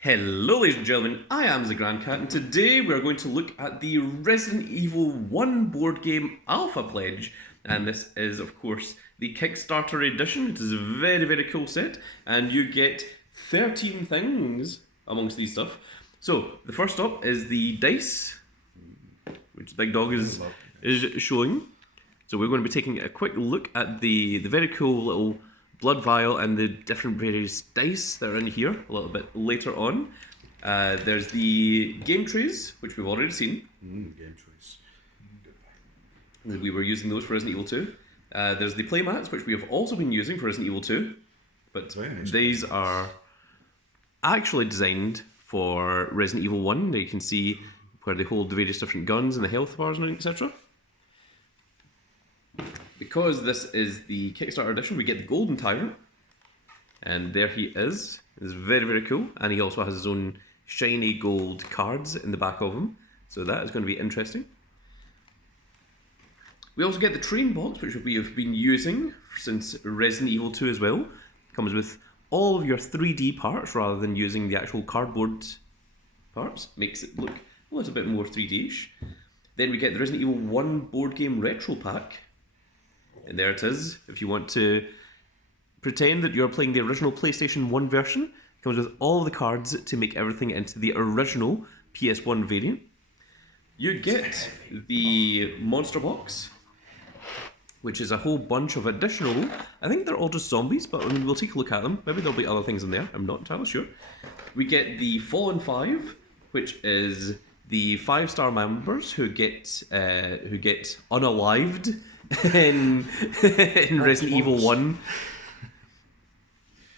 Hello ladies and gentlemen, I am the Grand Cat and today we are going to look at the Resident Evil 1 board game Alpha Pledge, and this is of course the Kickstarter edition. It is a very cool set and you get 13 things amongst these stuff. So the first up is the dice, which Big Dog is showing. So we're going to be taking a quick look at the very cool little blood vial and the different various dice that are in here a little bit later on. There's the game trays, which we've already seen. Game trays. We were using those for Resident Evil 2. There's the playmats, which we have also been using for Resident Evil 2. But these are actually designed for Resident Evil 1. There you can see where they hold the various different guns and the health bars and etc. Because this is the Kickstarter edition, we get the Golden Tyrant, and there he is. It's very cool, and he also has his own shiny gold cards in the back of him, so that is going to be interesting. We also get the train box, which we have been using since Resident Evil 2 as well. It comes with all of your 3D parts rather than using the actual cardboard parts. Makes it look a little bit more 3D-ish. Then we get the Resident Evil 1 board game retro pack. And there it is. If you want to pretend that you're playing the original PlayStation 1 version, it comes with all the cards to make everything into the original PS1 variant. You get the Monster Box, which is a whole bunch of additional, I think they're all just zombies, but I mean, we'll take a look at them. Maybe there'll be other things in there, I'm not entirely sure. We get the Fallen 5, which is the 5-star members who get unalived in Resident Evil 1.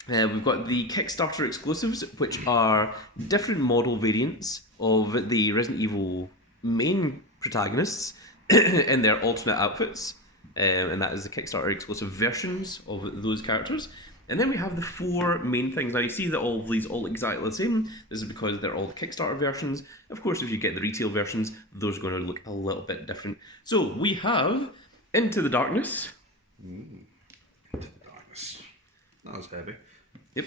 We've got the Kickstarter exclusives, which are different model variants of the Resident Evil main protagonists in their alternate outfits. And that is the Kickstarter exclusive versions of those characters. And then we have the 4 main things. Now you see that all of these all exactly the same. This is because they're all the Kickstarter versions. Of course, if you get the retail versions, those are going to look a little bit different. So we have Into the Darkness. Into the Darkness. That was heavy. Yep.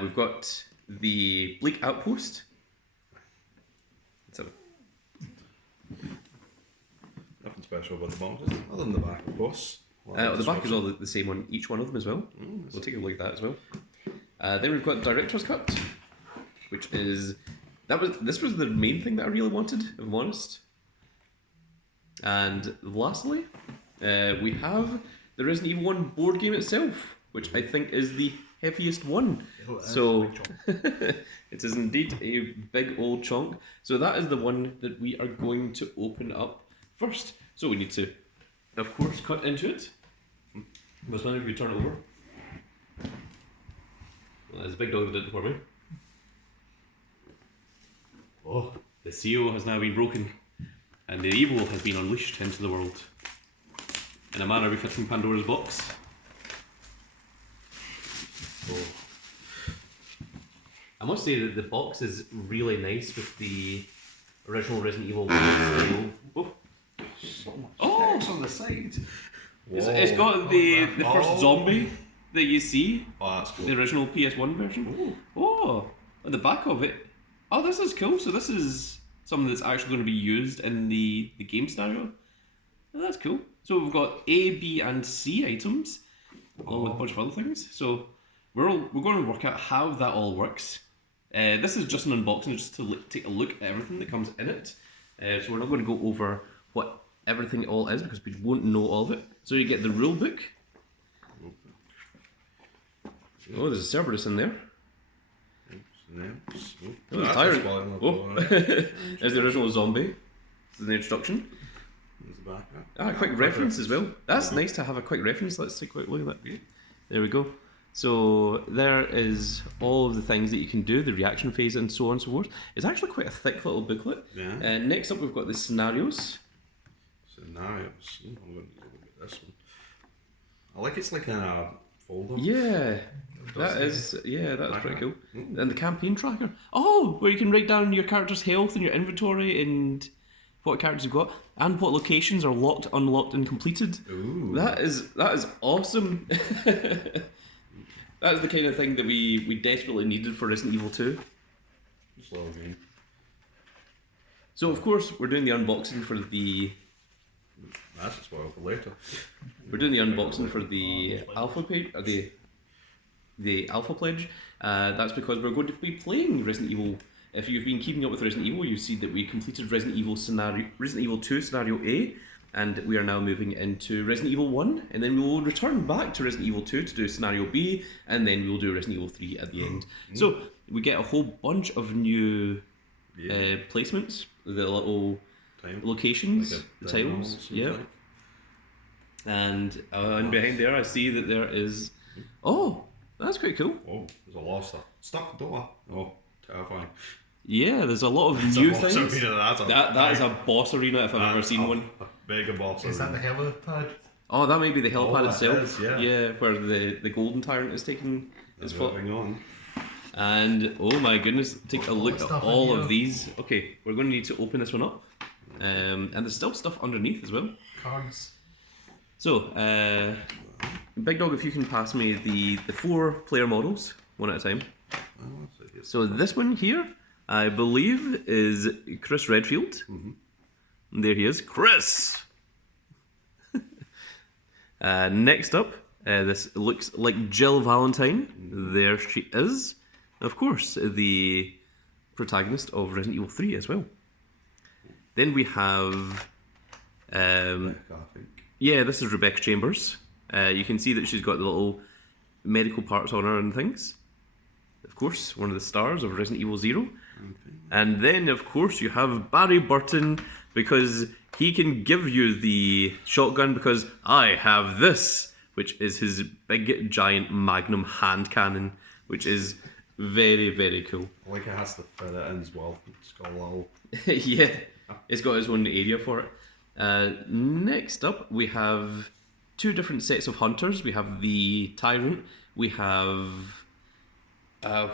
We've got the Bleak Outpost. Nothing special about the boxes, other than the back, of course. The back is all the same on each one of them as well. We'll take a look at that as well. Then we've got Director's Cut, which is this was the main thing that I really wanted, if I'm honest. And lastly, we have the Resident Evil 1 board game itself, which I think is the heaviest one. So it is indeed a big old chunk. So that is the one that we are going to open up first. So we need to, of course, cut into it. Must mind if we turn it over. Well, there's a big dog that did it for me. Oh, the seal has now been broken, and the evil has been unleashed into the world in a manner befitting Pandora's box. Oh. I must say that the box is really nice with the original Resident Evil 1 seal. Oh. So much text on the side. It's got the first zombie that you see. Oh, that's cool. The original PS1 version. Oh, on the back of it. Oh, this is cool. So this is something that's actually going to be used in the game scenario. Oh, that's cool. So we've got A, B, and C items, along with a bunch of other things. So we're going to work out how that all works. This is just an unboxing, just to take a look at everything that comes in it. So we're not going to go over what everything all is because we won't know all of it. So you get the rule book. Oh, there's a Cerberus in there. Oh, there's a Tyrant. Oh, there's the original zombie. This is the introduction. A quick reference as well. That's nice to have a quick reference. Let's take a quick look at that. There we go. So there is all of the things that you can do, the reaction phase and so on and so forth. It's actually quite a thick little booklet. Yeah. Next up we've got the scenarios. I'm going to look at this one. I like it's like a folder. Yeah, that's pretty cool. And the campaign tracker. Oh, where you can write down your character's health and your inventory and what characters you've got and what locations are locked, unlocked, and completed. Ooh. That is awesome. That's the kind of thing that we desperately needed for Resident Evil 2. Just a little game. So of course we're doing the unboxing for the. That's a spoil for later. We're doing the unboxing for the alpha page, or the alpha pledge. That's because we're going to be playing Resident Evil. If you've been keeping up with Resident Evil, you see that we completed Resident Evil 2 Scenario A, and we are now moving into Resident Evil 1, and then we will return back to Resident Evil 2 to do Scenario B, and then we will do Resident Evil 3 at the end. So we get a whole bunch of new placements, the little locations, like the tiles, yeah. like. And behind there I see that there is... Oh, that's quite cool. Oh, there's a lot of stuff. Stuck door. Oh, terrifying. Yeah, there's a lot of It's new a boss things. arena, That is a boss arena if I've ever seen one. A mega boss Is that arena. the helipad? Oh, that might be the helipad that itself. is, yeah. where the golden tyrant is taking his foot. Moving on. And oh my goodness, take a look at stuff in all here. of these. Okay, we're going to need to open this one up. And there's still stuff underneath as well. Cards. So, Big Dog, if you can pass me the 4 player models, one at a time. Oh, here's So this one here, I believe, is Chris Redfield. And there he is, Chris! Next up, this looks like Jill Valentine. There she is. Of course, the protagonist of Resident Evil 3 as well. Then we have... I think. yeah, this is Rebecca Chambers. You can see that she's got the little medical parts on her and things. Of course, one of the stars of Resident Evil 0. Okay. And then, of course, you have Barry Burton, because he can give you the shotgun because I have this, which is his big, giant magnum hand cannon, which is very, very cool. I like it has to fit it in as well. It's got a little... Yeah, it's got its own area for it. Next up, we have 2 different sets of hunters. We have the Tyrant. We have...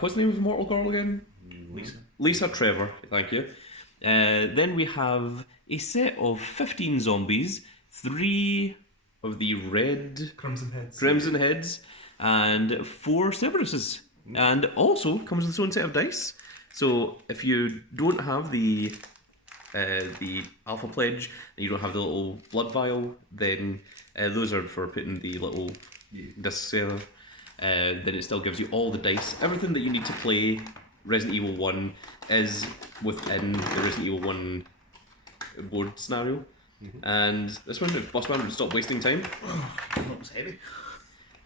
what's the name of the mortal girl again? Lisa Trevor, thank you. Then we have a set of 15 zombies, 3 of the red Crimson Heads. and 4 Cerberuses. And also comes with its own set of dice. So if you don't have the Alpha Pledge and you don't have the little blood vial, then those are for putting the little discs together. Then it still gives you all the dice. Everything that you need to play Resident Evil 1 is within the Resident Evil 1 board scenario. And this one, if Bossman would stop wasting time. That was heavy.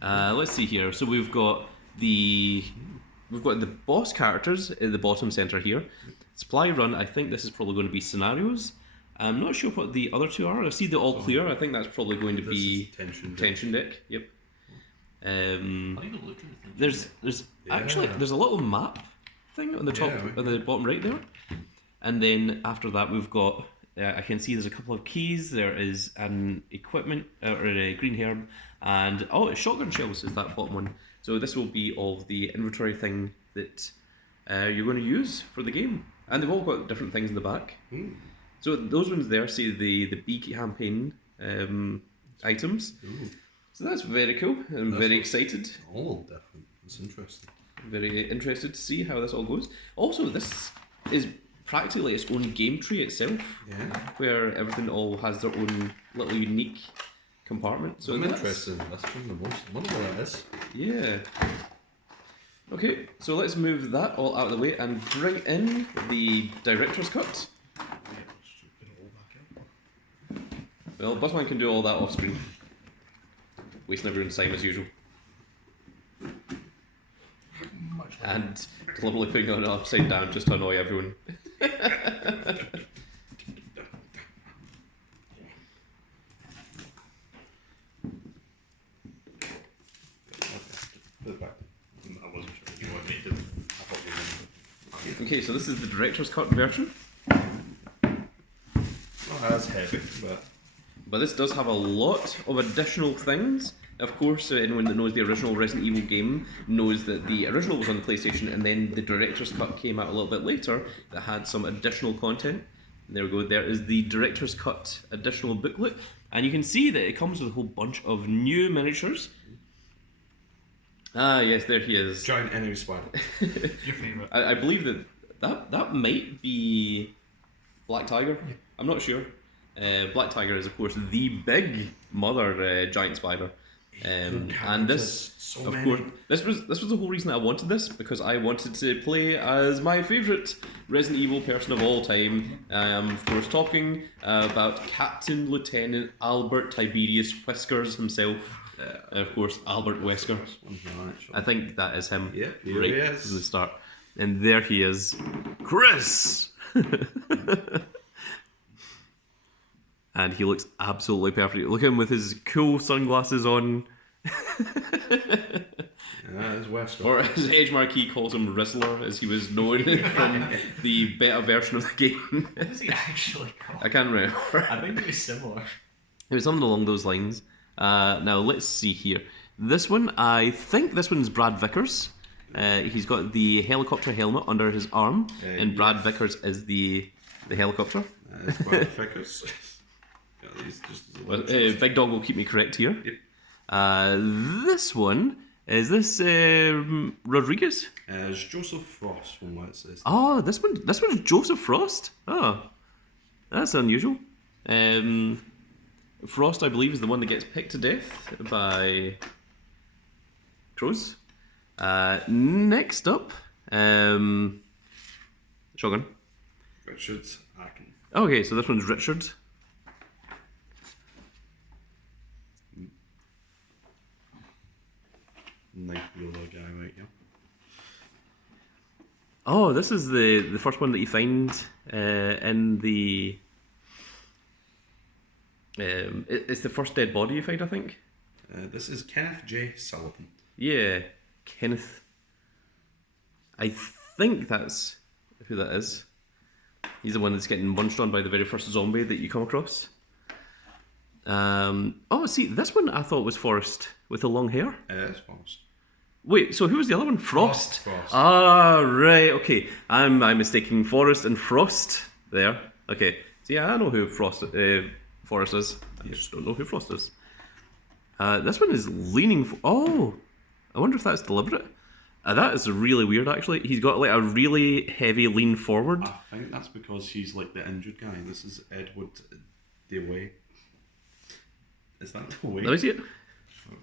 Let's see here. So we've got the boss characters in the bottom center here. Supply run, I think this is probably going to be scenarios. I'm not sure what the other 2 are. I see the all clear. I think that's probably going to This be is tension deck. Yep. There's Yeah. actually there's a little map thing on the top, Yeah, on the bottom right there, and then after that we've got. I can see there's a couple of keys. There is an equipment or a green herb, and it's shotgun shells is that bottom one. So this will be all of the inventory thing that you're going to use for the game, and they've all got different things in the back. So those ones there see the B campaign items. Ooh, So that's very cool. I'm very excited. all different. It's interesting. Very interested to see how this all goes. Also, this is practically its own game tree itself, Yeah. where everything all has their own little unique compartment. So I'm that's- interested in this one the most. I wonder what that is. Yeah. Okay, so let's move that all out of the way and bring in the director's cut. Well, Busman can do all that off screen. Wasting everyone's time as usual. Much like And deliberately putting it upside down just to annoy everyone. Put it back. I wasn't sure you wanted me to. I thought you wanted Okay, so this is the director's cut version. Oh, that's heavy, But this does have a lot of additional things. Of course, anyone that knows the original Resident Evil game knows that the original was on the PlayStation and then the director's cut came out a little bit later that had some additional content. There we go, there is the director's cut additional booklet. And you can see that it comes with a whole bunch of new miniatures. Ah, yes, there he is. giant enemy spider. your favourite. I believe that That might be Black Tiger. Yeah. I'm not sure. Black Tiger is, of course, the big mother giant spider. And this, So of many. course, this was the whole reason I wanted this, because I wanted to play as my favourite Resident Evil person of all time. I am, of course, talking about Captain Lieutenant Albert Tiberius Whiskers himself. Of course, Albert Wesker. I think that is him. Yeah, here right he is. from the start. And there he is, Chris. And he looks absolutely perfect. Look at him with his cool sunglasses on. Yeah, it's Wesker. Or as Edge Marquee calls him Rizzler, as he was known from the beta version of the game. What was he actually called? I can't remember. I think it was similar. It was something along those lines. Now, let's see here. This one, I think this one's Brad Vickers. He's got the helicopter helmet under his arm, and Brad yes. Vickers is the helicopter. It's Brad Vickers. Yeah, he's just as Well, electric. Big Dog will keep me correct here. Yep. This one, is this Rodriguez? It's Joseph Frost from what it says. Oh, this one's Joseph Frost. Oh, that's unusual. Frost, I believe, is the one that gets picked to death by crows. Next up, Shogun. Richard Akin. Okay, so this one's Richard. Knife wielder guy, right? Yeah. Oh, this is the first one that you find in the. It's the first dead body you find, I think. This is Kenneth J. Sullivan. Yeah, Kenneth. I think that's who that is. He's the one that's getting munched on by the very first zombie that you come across. Oh, see, this one I thought was Forrest with the long hair. It's Frost. Wait, so who was the other one? Frost. Frost. Ah, right. Okay, I'm mistaking Forrest and Frost there. Okay, so yeah, I know who Forrest is. I just don't know who Frost is. This one is leaning. Oh, I wonder if that's deliberate. That is really weird, actually. He's got like a really heavy lean forward. I think that's because he's like the injured guy. This is Edward Dewey. Is that Dewey? Let me see it.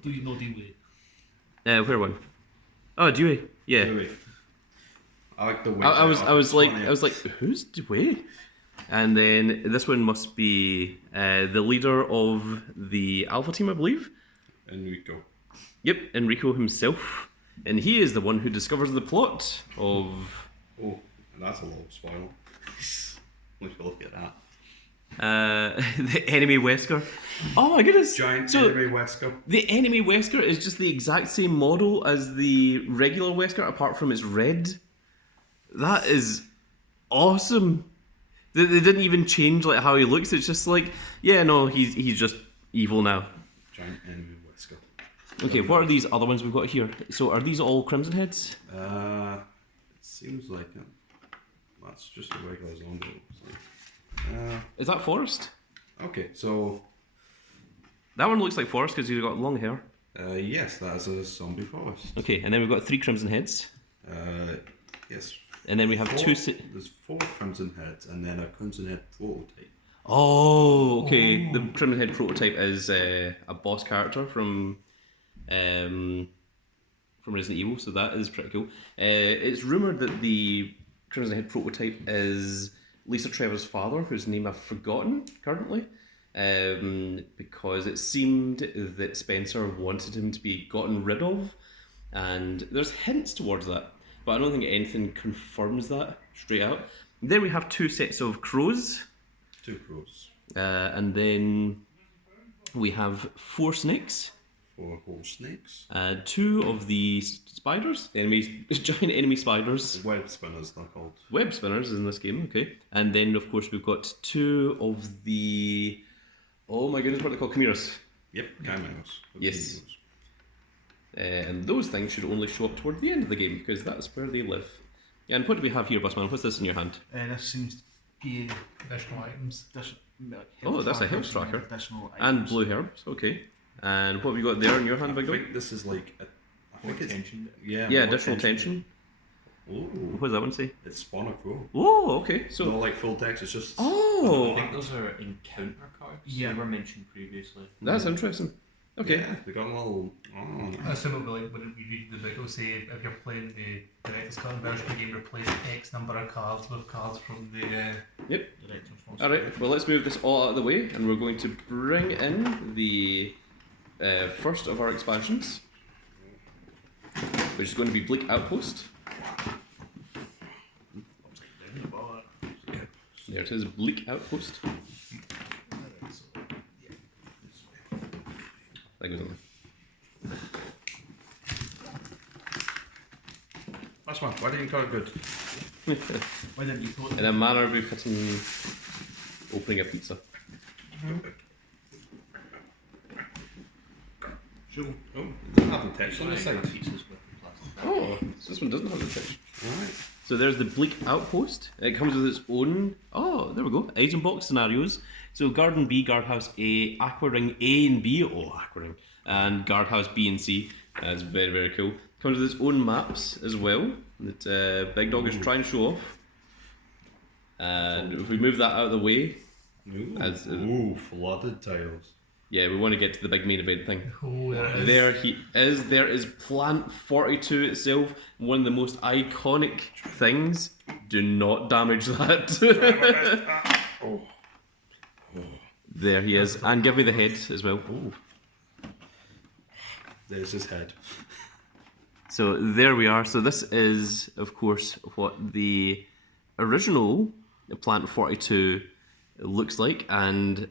Do you know Dewey? Where one? Oh, Dewey. Yeah. Dewey. I like the way. I was like, Funny. who's Dewey? And then this one must be the leader of the Alpha team, I believe. Enrico. Yep, Enrico himself. And he is the one who discovers the plot of... Oh, that's a little spoiler. Look at that. the enemy Wesker. Oh my goodness! Giant so enemy Wesker. the enemy Wesker is just the exact same model as the regular Wesker, apart from it's red. That is awesome. They didn't even change like how he looks. It's just like, yeah, no, he's just evil now. Giant enemy Wesker. Okay, what are these other ones we've got here? So are these all Crimson Heads? It seems like it. That's just a regular zombie. It looks like. Is that Forrest? Okay, so That one looks like Forrest because he's got long hair. yes, that is a zombie forest. Okay, and then we've got 3 Crimson Heads. Yes. And then we have 2... There's 4 Crimson Heads and then a Crimson Head prototype. Oh, okay. The Crimson Head prototype is a boss character from Resident Evil, so that is pretty cool. It's rumoured that the Crimson Head prototype is Lisa Trevor's father, whose name I've forgotten currently, because it seemed that Spencer wanted him to be gotten rid of, and there's hints towards that, but I don't think anything confirms that straight out. Then we have 2 sets of crows. 2 crows. And then we have 4 snakes. 4 whole snakes. 2 of the spiders, giant enemy spiders. Web spinners, they're called. Web spinners in this game, okay. And then, of course, we've got 2 of the... Oh my goodness, what are they called? Chimeras. Yep, chimeras. Yes. And those things should only show up towards the end of the game, because that's where they live. And what do we have here, Busman? What's this in your hand? This seems to be additional items. Oh, that's a health tracker. Additional And items. blue herbs, okay. And what have you got there in your hand, I Big Dog? think this is like... I think it's... Tension. Yeah, Yeah, more additional tension. Ooh. What does that one say? It's Spawner Pro. Oh, okay. So So, not like full text, it's just... I oh, think those are encounter cards. Yeah. They were mentioned previously. that's interesting. Okay. Yeah, they got a little... Oh. I assume it'll be like when you read the book, it'll say if you're playing the director's cut version of the game, replace X number of cards with cards from the director's response. All right. Well, let's move this all out of the way, and we're going to bring in the first of our expansions, which is going to be Bleak Outpost. There it is, Bleak Outpost. That goes on. That's one. Why didn't you cut it good? Why didn't you put In a manner befitting opening a pizza. Sure. Oh, it doesn't have the text on the side. Pizzas with the plastic. Oh, so this one doesn't have the text. Alright. So there's the Bleak Outpost. It comes with its own, oh, there we go, item box scenarios. So Garden B, Guardhouse A, Aqua Ring A and B, oh, Aqua Ring, and Guardhouse B and C. That's very, very cool. Comes with its own maps as well, that Big Dog is trying to show off. And if we move that out of the way, Ooh, flooded tiles. yeah, we want to get to the big main event thing. oh, there it is. There he is. There is Plant 42 itself. One of the most iconic things. Do not damage that. Oh. There he is. And give me the head as well. Ooh. There's his head. So there we are. So this is, of course, what the original Plant 42 looks like. And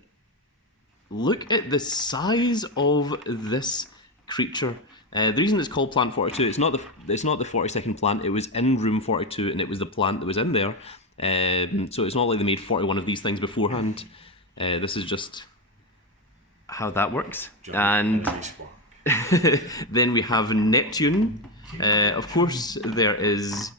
look at the size of this creature. The reason it's called Plant 42, it's not the 42nd plant. It was in room 42, and it was the plant that was in there. So it's not like they made 41 of these things beforehand. This is just how that works. And Enemy spark. then we have Neptune. Of course, there is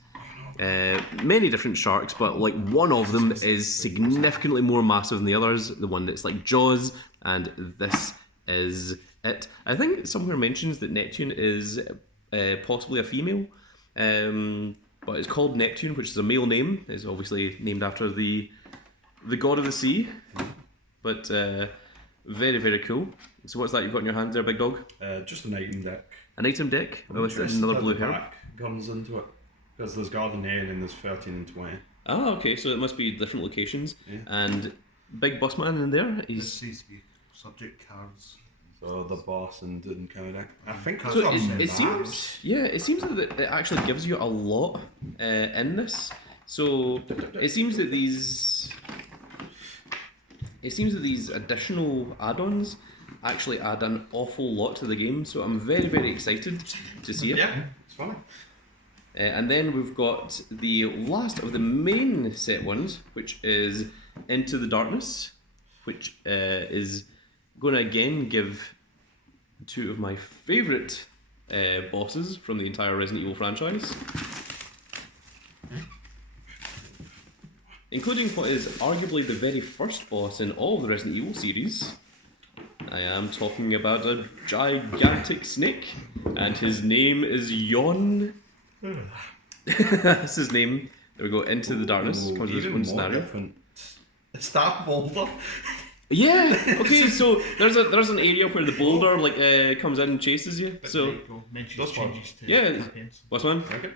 many different sharks, but like one of them is significantly more massive than the others. The one that's like Jaws, and this is it. I think somewhere mentions that Neptune is possibly a female, but it's called Neptune, which is a male name. It's obviously named after the god of the sea, but very, very cool. So what's that you've got in your hand there, Big Dog? Just an item deck. An item deck with Just another at blue the herb. back comes into it. Because there's Garden A and then there's 13 and 20. Ah, okay, so it must be different locations. Yeah. And Big Bossman in there, This he's... needs to be subject cards. So the boss and didn't count it. I think So that's So what I'm saying. it seems, yeah, it seems that it actually gives you a lot in this. So it seems that these additional add-ons actually add an awful lot to the game. So I'm very, very excited to see it. Yeah, it's funny. And then we've got the last of the main set ones, which is Into the Darkness, which is going to again give two of my favourite bosses from the entire Resident Evil franchise, including what is arguably the very first boss in all of the Resident Evil series. I am talking about a gigantic snake, and his name is Yon. That's his name. There we go. Into the Darkness. Comes with his Even own more scenario. different. It's that boulder. Yeah. Okay. So there's an area where the boulder comes in and chases you. But So there you go. Mentions That's fine. changes to Yeah. campaigns. what's one? Okay.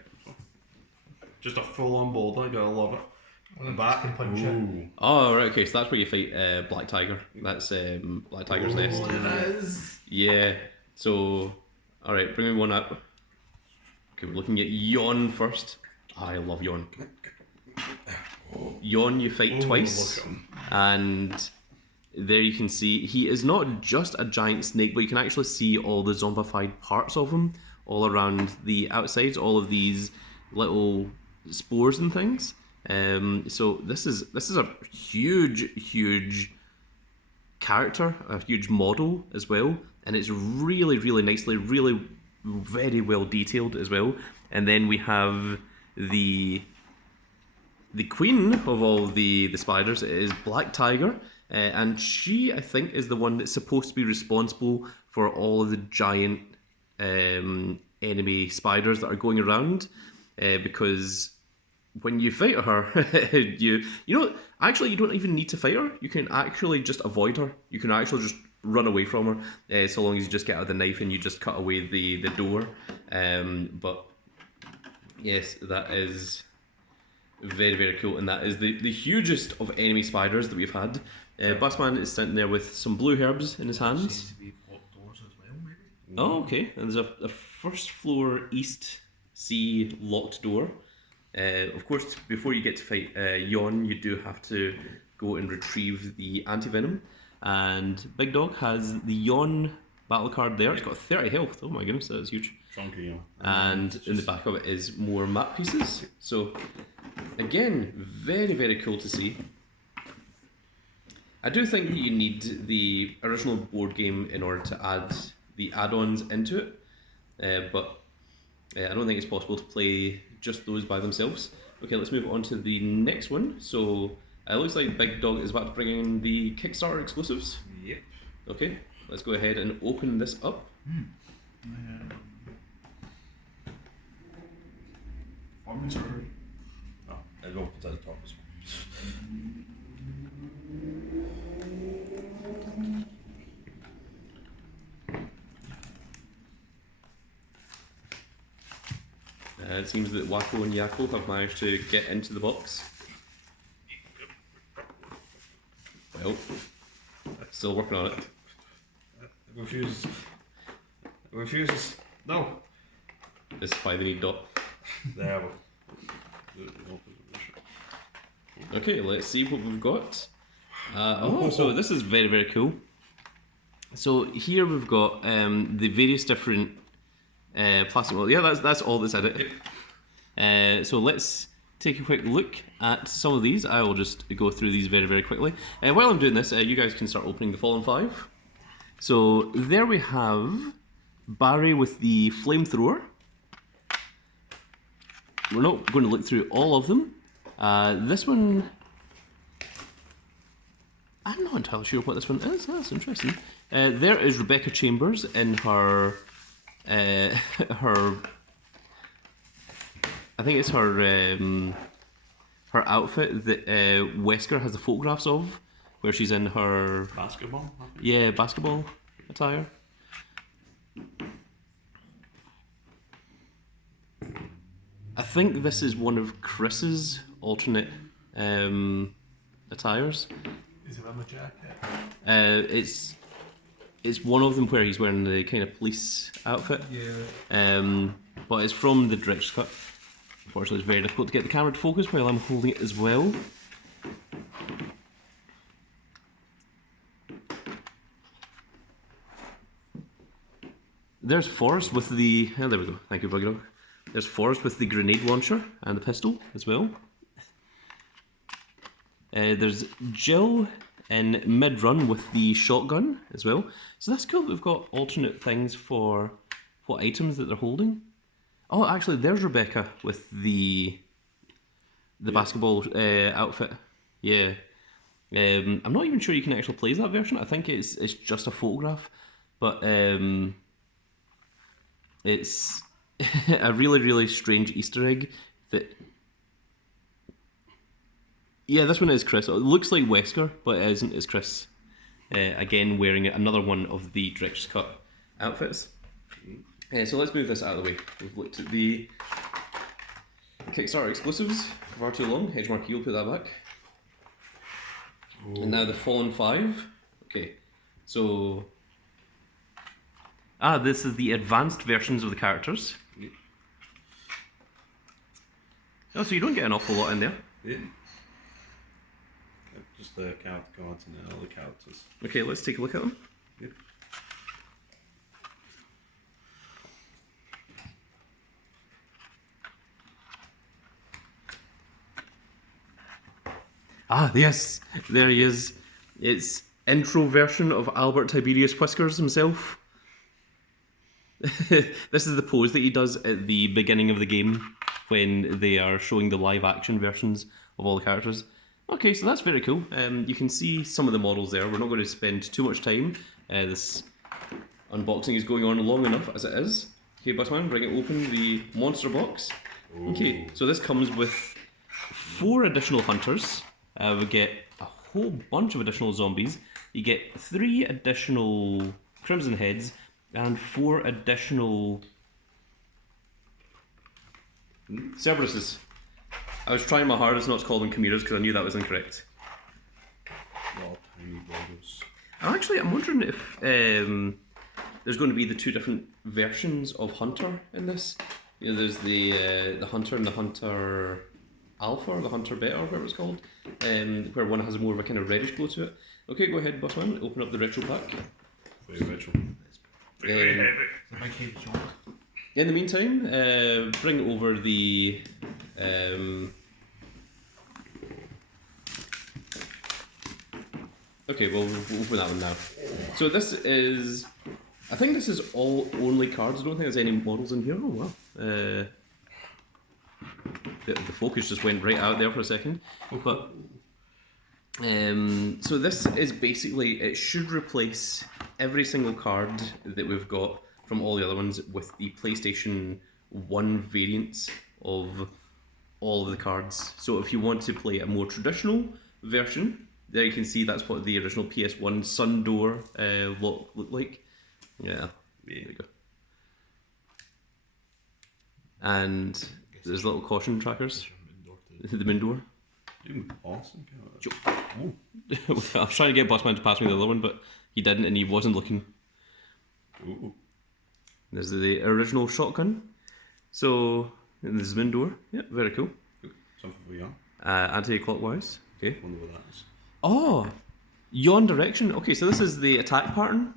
Just a full-on boulder. Gotta love it. On the back can punch it. Ooh. Oh right. Okay. So that's where you fight Black Tiger. That's Black Tiger's nest. It is. Yeah. So all right. Bring me one up. Okay. We're looking at Yon first. I love Yon. Yon, you fight twice. Look at him. And there you can see he is not just a giant snake, but you can actually see all the zombified parts of him all around the outsides, all of these little spores and things. So this is a huge character, a huge model as well, and it's really nicely, really very well detailed as well. And then we have the queen of all the spiders is Black Tiger, and she, I think, is the one that's supposed to be responsible for all of the giant enemy spiders that are going around. because when you fight her, you know, actually you don't even need to fight her. You can actually just avoid her. You can actually just run away from her, so long as you just get out the knife and you just cut away the door. But yes, that is very, very cool, and that is the hugest of enemy spiders that we've had. Busman is sitting there with some blue herbs in his Seems hands. to be locked doors as well, maybe. Oh, okay. And there's a first floor east sea locked door. Of course, before you get to fight Yon, you do have to go and retrieve the anti-venom. And Big Dog has the Yon battle card there. It's got 30 health. Oh my goodness, that is huge. Chunky, you know. And in the back of it is more map pieces. So, again, very, very cool to see. I do think that you need the original board game in order to add the add-ons into it, but I don't think it's possible to play just those by themselves. Okay, let's move on to the next one. So it looks like Big Dog is about to bring in the Kickstarter exclusives. Yep. Okay, let's go ahead and open this up. Performance or Oh, I'll go to the top as well. It seems that Wacko and Yakko have managed to get into the box. Well, still working on it. It refuses. It refuses. No. This is why they need dot. There we Okay, let's see what we've got. So this is very, very cool. So here we've got the various different plastic models. Yeah, that's all that's in it. So let's take a quick look at some of these. I will just go through these very, very quickly. While I'm doing this, you guys can start opening the Fallen 5. So there we have Barry with the flamethrower. We're not going to look through all of them. This one, I'm not entirely sure what this one is. That's interesting. There is Rebecca Chambers in her, her, I think it's her, her outfit that Wesker has the photographs of, where she's in her, basketball. yeah, basketball attire. I think this is one of Chris's alternate attires. is it on the jacket? It's one of them where he's wearing the kind of police outfit. Yeah. But it's from the director's cut. Unfortunately, it's very difficult to get the camera to focus while I'm holding it as well. There's Forrest with the... Oh, there we go. Thank you, Buggy Dog. There's Forrest with the grenade launcher and the pistol as well. There's Jill in mid-run with the shotgun as well. So that's cool. We've got alternate things for what items that they're holding. Oh, actually, there's Rebecca with the basketball outfit. Yeah. I'm not even sure you can actually play that version. I think it's just a photograph, but it's a really, really strange Easter egg that... Yeah, this one is Chris. It looks like Wesker, but it isn't. It's Chris. Again, wearing another one of the director's cut outfits. So let's move this out of the way. We've looked at the Kickstarter exclusives for far too long. Edgemark, you'll put that back. And now the Fallen 5. Okay, so... this is the advanced versions of the characters. Oh, so you don't get an awful lot in there. Yeah. Just the character cards and then all the characters. Okay, let's take a look at them. Yep. Yes, there he is. It's intro version of Albert Tiberius Whiskers himself. This is the pose that he does at the beginning of the game when they are showing the live action versions of all the characters. Okay, so that's very cool. You can see some of the models there. We're not going to spend too much time. This unboxing is going on long enough as it is. Okay, Busman, bring it open, the monster box. Okay, so this comes with 4 additional hunters. We get a whole bunch of additional zombies. You get 3 additional crimson heads and 4 additional Cerberuses. I was trying my hardest not to call them chimeras because I knew that was incorrect. Little tiny bogos. I'm wondering if there's going to be the 2 different versions of Hunter in this. You know, there's the Hunter and the Hunter Alpha, or the Hunter Beta, or whatever it's called, where one has more of a kind of reddish glow to it. Okay, go ahead, Bossman, open up the retro pack. Very retro. Very heavy. It's a big heavy chunk. In the meantime, bring over the okay, well, we'll open that one now. So this is, I think this is all only cards. I don't think there's any models in here. Oh wow. The focus just went right out there for a second. But so this is basically, it should replace every single card that we've got from all the other ones with the PlayStation 1 variants of all of the cards. So if you want to play a more traditional version, there you can see that's what the original PS1 Sundoor looked like. Yeah, there you go. And there's little caution trackers. The main door. Awesome. I was trying to get Bossman to pass me the other one, but he didn't, and he wasn't looking. Ooh. There's the original shotgun. So, and there's the main door. Yeah, very cool. Something for you. Anti-clockwise. Okay. Wonder what that is. Oh, yon direction. Okay, so this is the attack pattern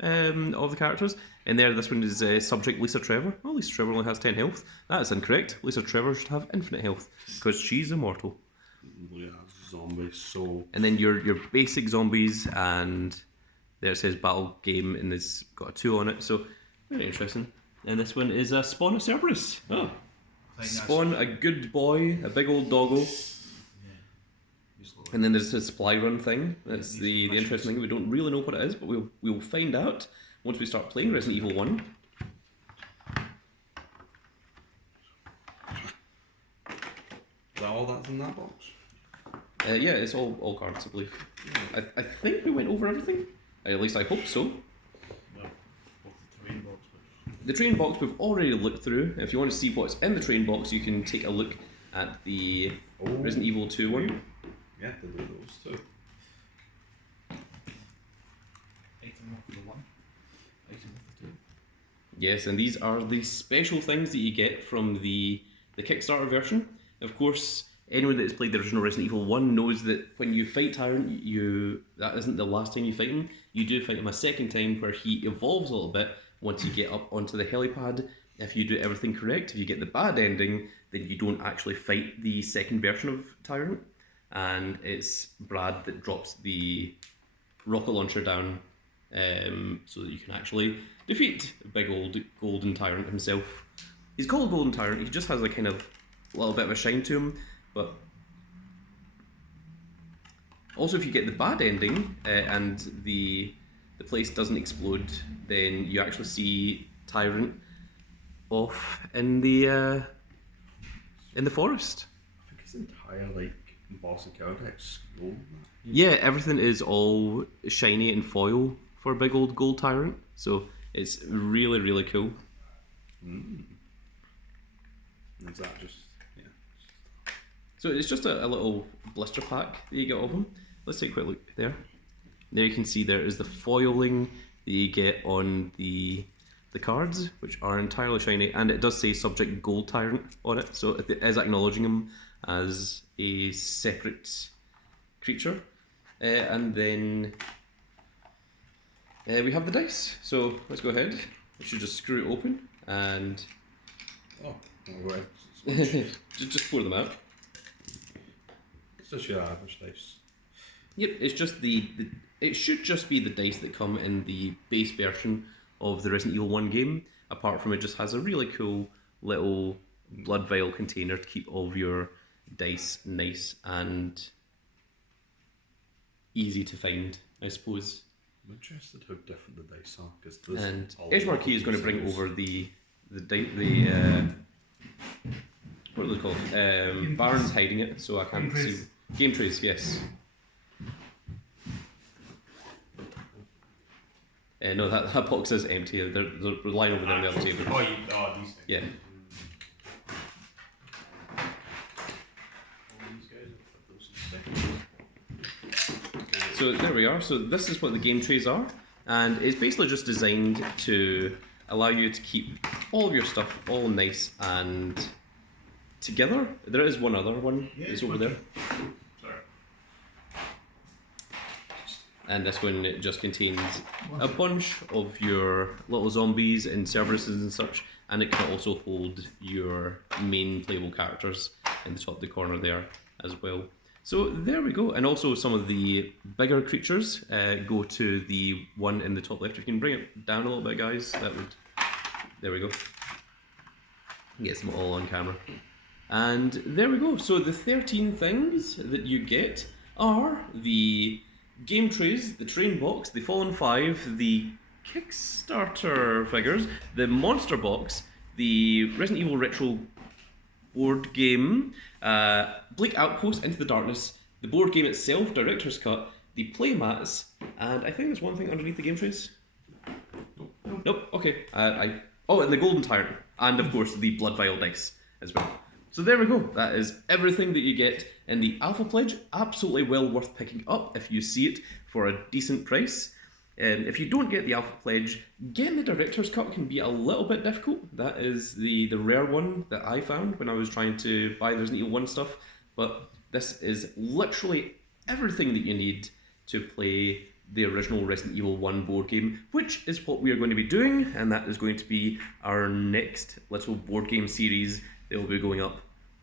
of the characters. And there, this one is subject Lisa Trevor. Oh, Lisa Trevor only has 10 health. That is incorrect. Lisa Trevor should have infinite health because she's immortal. Look at that zombie, so... And then your basic zombies, and there it says battle game, and it's got a 2 on it. So very interesting. And this one is a Spawn of Cerberus. Oh, Spawn, a good boy, a big old doggo. And then there's the supply run thing. That's the interesting thing. We don't really know what it is, but we'll find out once we start playing Resident Evil 1. Is that all that's in that box? Yeah, it's all cards, I believe. I think we went over everything. At least I hope so. Well, both the terrain box, but The train box we've already looked through. If you want to see what's in the train box, you can take a look at the Resident Evil 2 one. Yeah, they do those too. Item of the 1. Item of the 2. Yes, and these are the special things that you get from the Kickstarter version. Of course, anyone that has played the original Resident Evil 1 knows that when you fight Tyrant, that isn't the last time you fight him. You do fight him a second time where he evolves a little bit once you get up onto the helipad. If you do everything correct, if you get the bad ending, then you don't actually fight the second version of Tyrant. And it's Brad that drops the rocket launcher down so that you can actually defeat big old Golden Tyrant himself. He's called Golden Tyrant, he just has a kind of little bit of a shine to him, but also if you get the bad ending and the place doesn't explode, then you actually see Tyrant off in the forest. I think his entire boss and codex gold. Yeah, everything is all shiny and foil for a big old gold Tyrant, so it's really, really cool. Is that just So it's just a little blister pack that you get of them. Let's take a quick look there. There you can see there is the foiling that you get on the cards, which are entirely shiny, and it does say subject Gold Tyrant on it, so it is acknowledging him as a separate creature. And then we have the dice. So let's go ahead. We should just screw it open and alright. just pour them out. It's just your average dice. Yep, it's just it should just be the dice that come in the base version of the Resident Evil 1 game. Apart from it just has a really cool little blood vial container to keep all of your dice nice and easy to find, I suppose. I'm interested how different the dice are, because And Edge Marquee is going to bring over the what are they called? Baron's hiding it, so I can't Game see. trays. Game trays, yes. No, that box is empty. They're lying over there on the other table. Oh, these things. Yeah. All these guys have put those in seconds. So there we are. So this is what the game trays are, and it's basically just designed to allow you to keep all of your stuff all nice and together. There is one other one that's over there, Sorry. and this one it just contains a bunch of your little zombies and Cerberuses and such, and it can also hold your main playable characters in the top of the corner there as well. So there we go, and also some of the bigger creatures go to the one in the top left. If you can bring it down a little bit, guys, that would. There we go. Get them all on camera. And there we go. So the 13 things that you get are the game trays, the terrain box, the Fallen 5, the Kickstarter figures, the monster box, the Resident Evil Retro board game, Bleak Outpost Into the Darkness, the board game itself, Director's Cut, the playmats, and I think there's one thing underneath the game trays. Nope. Okay. And the Golden Tyrant, and of course the Blood Vial dice as well. So there we go. That is everything that you get in the Alpha Pledge. Absolutely well worth picking up if you see it for a decent price. If you don't get the Alpha Pledge, getting the Director's Cut can be a little bit difficult. That is the rare one that I found when I was trying to buy the Resident Evil 1 stuff. But this is literally everything that you need to play the original Resident Evil 1 board game, which is what we are going to be doing, and that is going to be our next little board game series that will be going up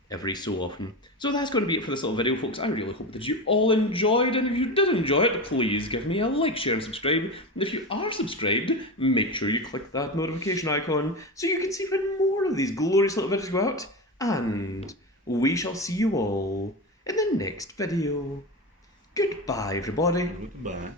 every so often. So that's going to be it for this little video, folks. I really hope that you all enjoyed, and if you did enjoy it, please give me a like, share, and subscribe. And if you are subscribed, make sure you click that notification icon so you can see when more of these glorious little videos go out. And we shall see you all in the next video. Goodbye, everybody. Goodbye.